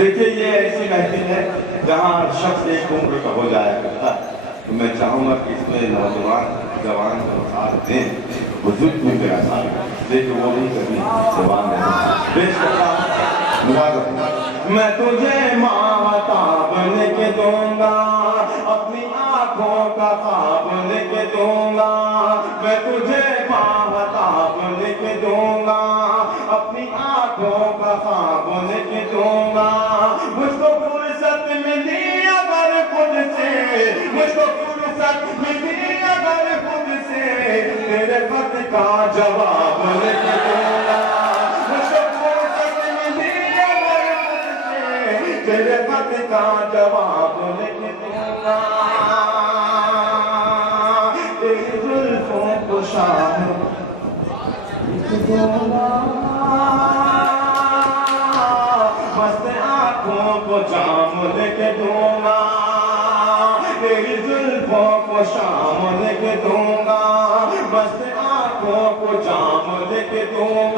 دیکھیے یہ ایسی محفل ہے جہاں شخص ایک عمر کا ہو جایا کرتا ہے، تو میں چاہوں گا کہ اس میں نوجوان جوان کا ساتھ دیں، بزرگ بھی میرا ساتھ دیکھیں وہ بھی کبھی جوان ہے۔ پیش کرتا ہوں مبارک۔ میں تجھے ماہتاب لکھ دوں گا، اپنی آنکھوں کا خواب لکھ دوں گا، میں تجھے ماہتاب لکھ دوں گا، اپنی آنکھوں کا خواب لکھ دوں گا۔ مجھ کو فرصت ملی اگر خود سے، مجھ کو فرصت ملی اگر خود سے، تیرے خط کا جواب لکھ دوں گا۔ مجھ کو فرصت ملی اگر خود سے، تیرے خط کا جواب لکھ دوں گا۔ تیری زلفوں کو شاہ لکھ دوں گا، مست آنکھوں کو جام لکھ دوں گا، تیری زلفوں کو شام لکھ دوں گا، مست آنکھوں کو جام لکھ دوں